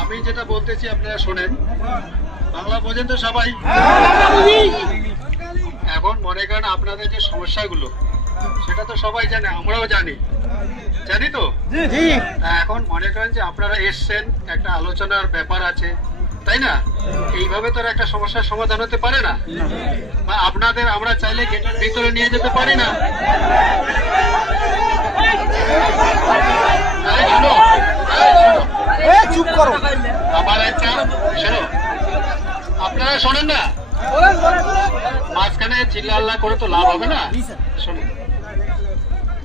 আমি যেটা বলতেছি আপনারা শোনেন, বাংলা বোঝেন তো সবাই? এখন মনে করেন আপনাদের যে সমস্যাগুলো সেটা তো সবাই জানে, আমরাও জানি, জানি তো। এখন মনে করেন যে আপনারা এসছেন, একটা আলোচনার ব্যাপার আছে, তাই না? এইভাবে তো একটা সমস্যার সমাধান হতে পারে না। বা আপনাদের আমরা চাইলে গেটের ভিতরে নিয়ে যেতে পারি না। আমার একটা শোনো, আপনারা শোনেন না, মাঝখানে চিল্লা আল্লাহ করে তো লাভ হবে না। শোনেন,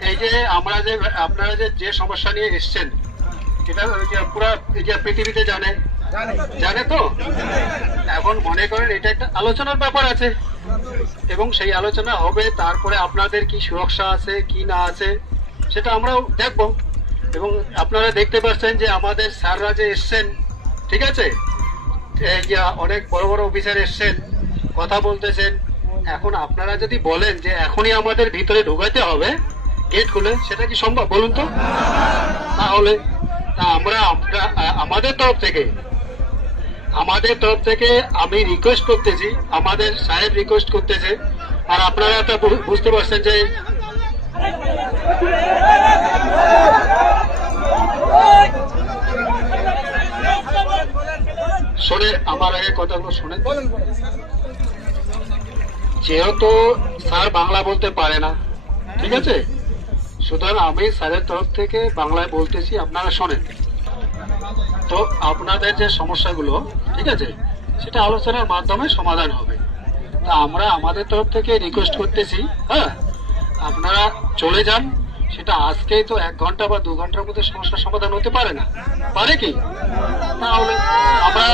এই যে আমরা যে আপনারা যে সমস্যা নিয়ে এসছেন, এটা পুরো পৃথিবীতে জানে তো। এখন মনে করেন এটা একটা আলোচনার ব্যাপার আছে, এবং সেই আলোচনা হবে, তারপরে আপনাদের কি সুরক্ষা আছে কি না আছে সেটা আমরাও দেখব। এবং আপনারা দেখতে পাচ্ছেন যে আমাদের স্যাররা যে এসছেন, ঠিক আছে, এই যে অনেক বড় বড় অফিসার এসছেন, কথা বলতেছেন। এখন আপনারা যদি বলেন যে এখনই আমাদের ভিতরে ঢোকাতে হবে গেট খুলে, সেটা কি সম্ভব বলুন তো? তাহলে আমরা আমাদের তরফ থেকে আমি রিকোয়েস্ট করতেছি, আমাদের সাহেব রিকোয়েস্ট করতেছে, আর আপনারা তো বুঝতে পারছেন যে শোনে, আমার আগে কথাগুলো শোনেন। যেহেতু স্যার বাংলা বলতে পারে না, ঠিক আছে, সুতরাং আমি স্যারের তরফ থেকে বাংলায় বলতেছি, আপনারা শোনেন। তো আপনাদের যে সমস্যাগুলো, ঠিক আছে, সেটা আলোচনার মাধ্যমে সমাধান হবে। তা আমরা আমাদের তরফ থেকে রিকোয়েস্ট করতেছি, হ্যাঁ, আপনারা চলে যান। সেটা আজকেই তো 1 ঘন্টা বা 2 ঘন্টার মধ্যে সমস্যার সমাধান হতে পারে না, পারে কি? তাহলে আমরা